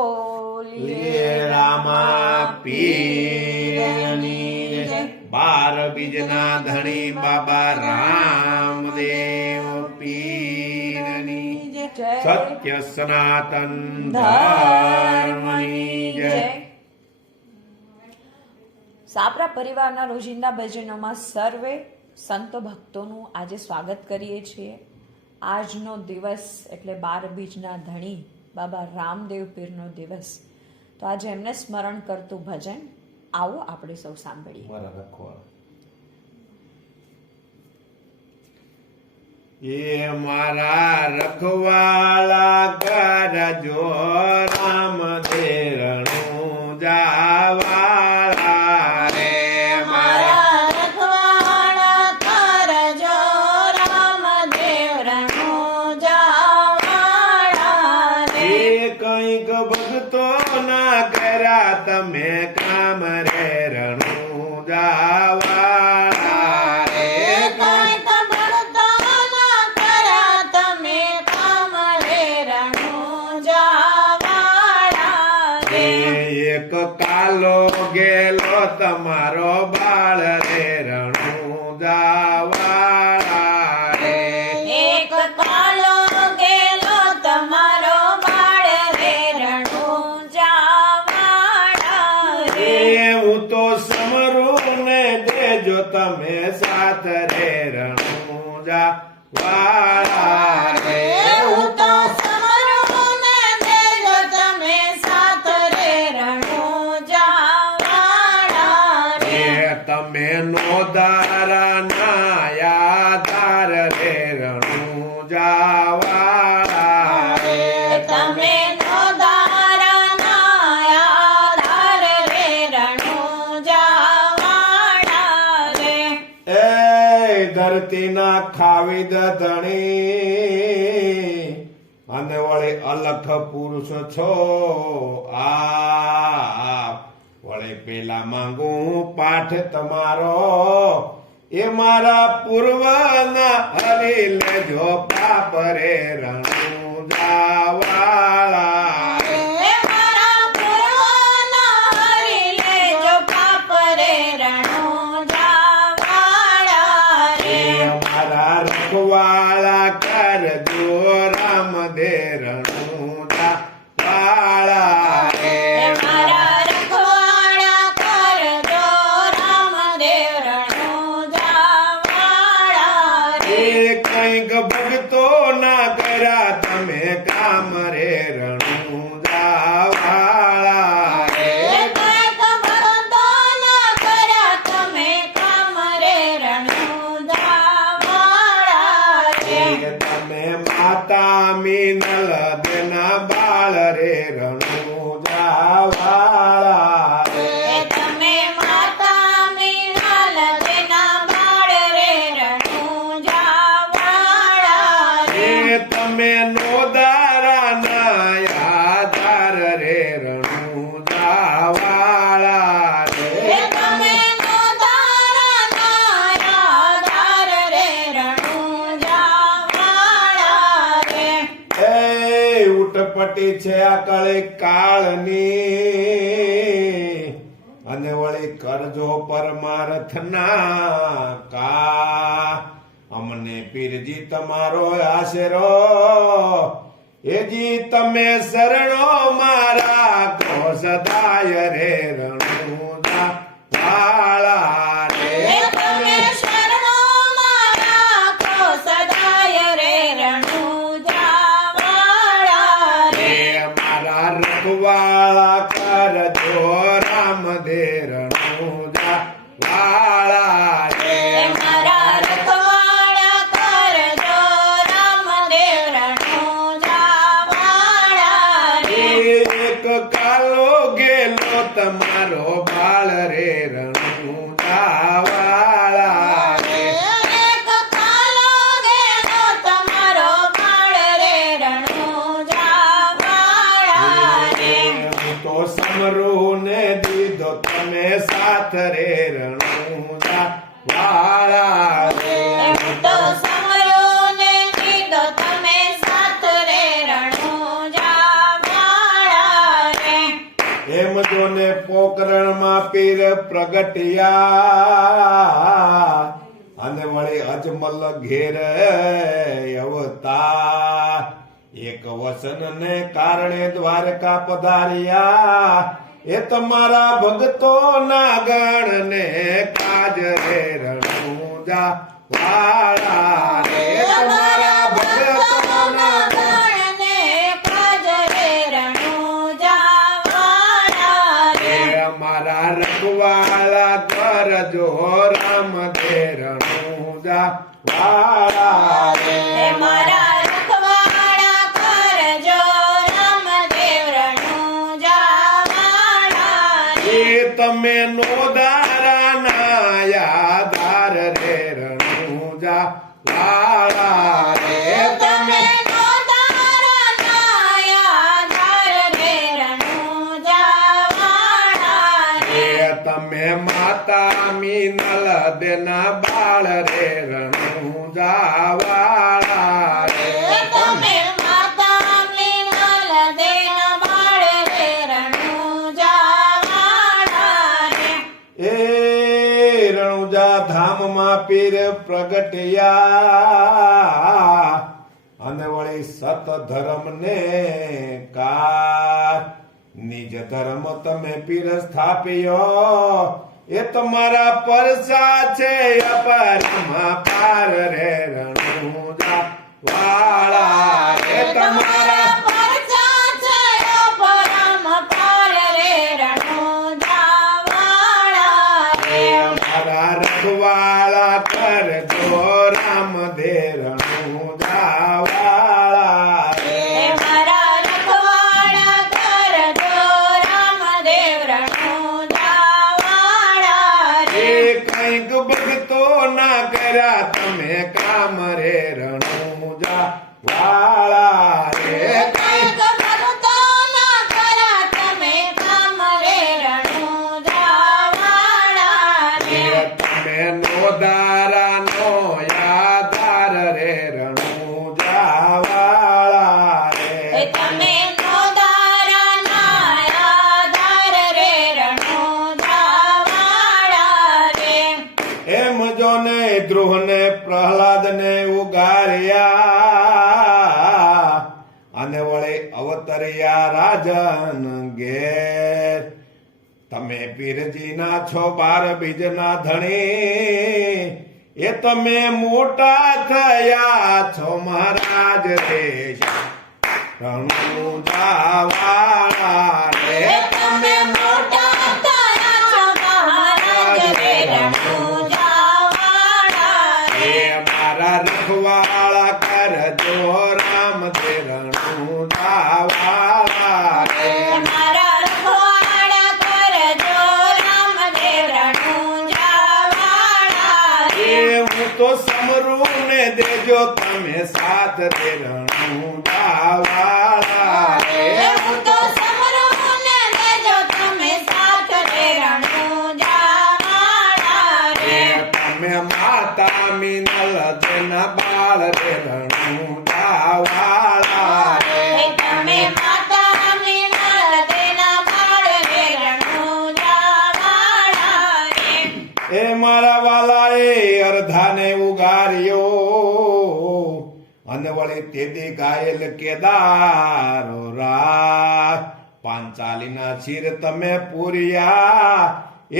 બોલીએ રામા પીરની જય। 12 બીજના ધણી બાબા રામદેવ પીરની જય। સત્ય સનાતન ધર્મની જય। સાપરા પરિવારના રોજિંદા ભજનોમાં સર્વે સંતો ભક્તોનું આજે સ્વાગત કરીએ છીએ। આજનો દિવસ એટલે 12 બીજના ધણી બાબા રામદેવ પીરનો દિવસ, તો આજે એમને સ્મરણ કરતું ભજન આવો આપણે સૌ સાંભળીએ। એ મારા રખવાળા કરજો રામદેવનું જાવાળા રે, મારા રખવાળા કરજો રામદેવનું જાવાળા રે। એ કંઈક ભક્તો ના કર્યા તમે કામ રે રણું જાવાળા રે, કંઈક ભક્તો ના કર્યા તમે કામ રે રણું જાવાળા રે। એક કાલો ગેલો તમારો બાળ રે રણું જાવાળા રે, એક કાલો ગેલો તમારો બાળ રે રણું જાવાળા રે। હું તો સમરું ને દેજો તમે સાથ રે રણું જાવાળા રે, હું તો સમરું ને દેજો તમે સાથ રે રણું જાવાળા રે। તમે નો દારા ના યાદાર રે રણું જાવાળા રે, તમે નો દારાના આધાર રે રણું જાવાળા રે। એ ધરતીના ખાવિદ ધણી અને વળી અલખ પુરુષ છો આ વળી પેલા માંગુ પાઠ તમારો એ મારા પૂર્વના હરી લેજો પાપ રે રણું જાવાળા રે, હે મારા પૂર્વના હરી લેજો પાપ રે રણું જાવાળા રે। મારા રખવાળા કરજો રામદેવ રણું જાવાળા રે, હે મારા રખવાળા કરજો રામદેવ રણું જાવાળા રે। એ કંઈક ભક્તો ના કર્યા તમે કામ રે રણું જાવાળા રે, કંઈક ભક્તો ના કર્યા તમે કામ રે રણું જાવાળા રે। તમે માતા મીનલ દેના બાળ રે રણું જાવાળા રે, તમે માતા મીનાલ તેના બાળ રે રણું જાવાળા રે। એ તમે નો દારા ના યાદાર રે રણું જાવાળા રે, તમે નો દારાના આધાર રે રણું જાવાળા રે। એ ઉટપટી છે અકળી કાળની અને વળી કરજો પરમાર્થના કા અમને પીરજી તમારો આશરો એજી તમે શરણો મારા કો સદાય રે રણું જાવાળા રે, તમે શરણો મારા કો સદાય રે રણું જાવાળા રે। મારા રખવાળા કરજો રામદેવ રણું જાવાળા રે, મારા રખવાળા કરજો રામદેવ રણું જાવાળા રે। એક કાલો ગેલો તમારો બાળ રે રણું જાવાળા રે, એક કાલો ગેલો તમારો બાળ રે રણું જાવાળા રે। હું તો સમરું ને દીધો તમે સાથ રે રણું જાવાળા રે, હું તો સમરો ને કીધો તમે સાથ રે રણું જાવાળા એમ જોને પોકરણમાં પીર પ્રગટ્યા અને વળી અજમલ ઘેર અવતાર એક વસન ને કારણે દ્વારકા પધાર્યા એ તમારા ભક્તો ના ગણ ને કાજ રે રણુજા વાળા રે તમારા ભક્તો ના મારા રખવાળા કરજો રામ દે રણુજા વાળા રે મારા રખવાડા કરજો રામદેવ રણુજાવાળા રે. એ તમે નોદારા ના યાદાર રે રણુજા વાળા રે તમે નોદારા નાયાધાર રે રણુજાવાળા રે. એ તમે માતા મીનલ દેના બાળ રે રણુજા વાળા રે તમે માતા મીનલ દેન બાળ રે રણુજાવાળા રે. એ રણુજા ધામમાં પીર પ્રગટ્યા અને વળી સત ધર્મ ને કાર નિજ ધર્મ તમે પીર સ્થાપ્યો એ તમારા પરસા છે અપરમાં પાર રે રણુજા વાળા રે તમારા પરચા છે પરમ પાર રે રણુજાવાળા રે. મારા રખવાળા કરજો રામ દે રણુજા વાળા હે મારા રખવાડા કરજો રામદેવ રણુજાવાળા રે. એ કઈક ભક્તો ના કર્યા તમે કામ રે રણુજા વાળા રે કંઈક ભક્તો ના કર્યા તમે કામ રે રણુજાવાળા રે. એ તમે નોદારા નો યાદાર રે રણુજા વાળા હે રે તમે નોદારા નાયાધાર રે રણુજાવાળા રે. એમ જો ને ધ્રુવ ને પ્રહલાદ ને ઉગાર્યા અને વળે અવતર્યા રાજન ઘેર તમે પીરજી ના છો બાર બીજ ના ધણી એ તમે મોટા થયા છો મહારાજ રે રણુજા વાળા રે હે તમે મોટા થયા છો મહારાજ રે રણુજાવાળા રે. એ મારા રખવાળા કરજો રામ દે રણુજા વાળા રે મારા રખવાડા કરજો રામદેવ રણુજાવાળા રે. એ હું તો સમરું ને દેજો તમે સાથ દે રણુજા વાળા રે હું તો સમરું ને દેજો તમે સાથ રે રણુજાવાળા રે. એ તમે માતા મિનલ દેના બાળ રે રણુજા વાળા હે રે તમે માતા મીનલ દેના બાળ રે રણુજાવાળા રે. એ મારા વાલા એ અર્ધાને ઉગાર્યો અને વળી તેથી ગાયેલ કેદારો રાત પાંચાલીના શિર તમે પૂર્યા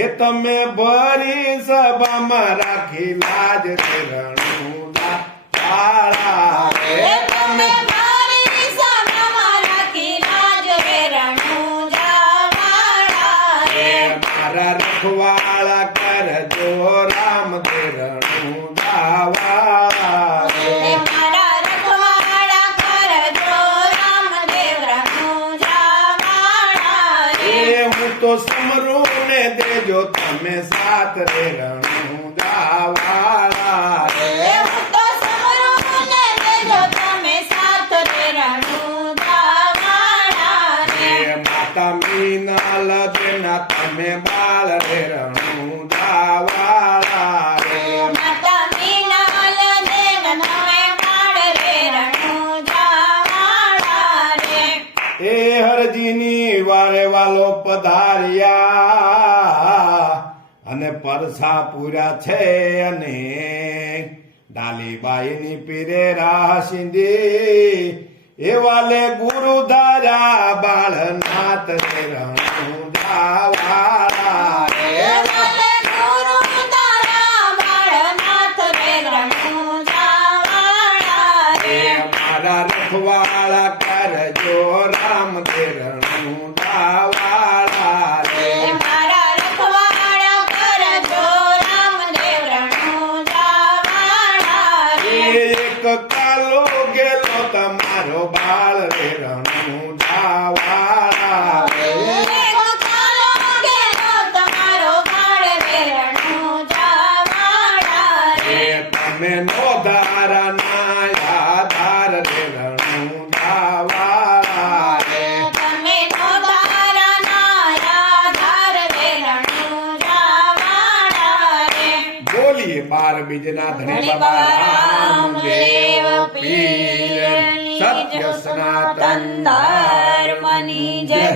એ તમે ભરી સભામાં રાખી લાજ તે રણુજા વાળા હે રે તમે મારી સભામાં રાખી લાજ રે રણુજાવાળા એ રે. મારા રખવાળા કરજો રામ તે રણુજા વાળા હે રે મારા રખવાડા કરજો રામદેવ રણુજાવાળા રે. એ હું તો સમરું ને દેજો તમે સાથ રે રણુજા વાળા હે રે હું તો સમરું ને દેજો તમે સાથ રે રણુજાવાળા રે. એ માતા મીનલ દેના તમે બાળ રે રણુજા વાળા રે માતા મીનલ દેન તમે બાળ રે રણુજાવાળા રે. એ હરજીની વારે વાલો પધાર્યા અને પરસા પૂરા છે અને ડાલીબાઈની પીરે રાહ સિંધી એવાલે ગુરુ ધારા બાળનાથ રે રણું જાવાળા રે. વાલે ગુરુ તારા બાળનાથ રે રણું જાવાળા રે. મારા રખવાળા કરજો રામ તે રણું જાવાળા રે. મારા રખવાળા કરજો રામદેવ રણું જાવાળા રે. એક કાલો ગેલો તમારો બાળ રે રણું જાવાળા રે. એક કાલો ગેલો તમારો બાળ રે રણું જાવાળા રે. તમે નો ધારા ના આધાર રે રણું જાવાળા રે. તમે નો તારા નાયા ધાર રે રણું જાવાળા રે. બોલીએ બાર બીજના ધણી ધણી બાબા બાબા રામદેવ રામદેવ પીર પીરની સત્ય જય સનાતન સનાતન ધર્મની જય.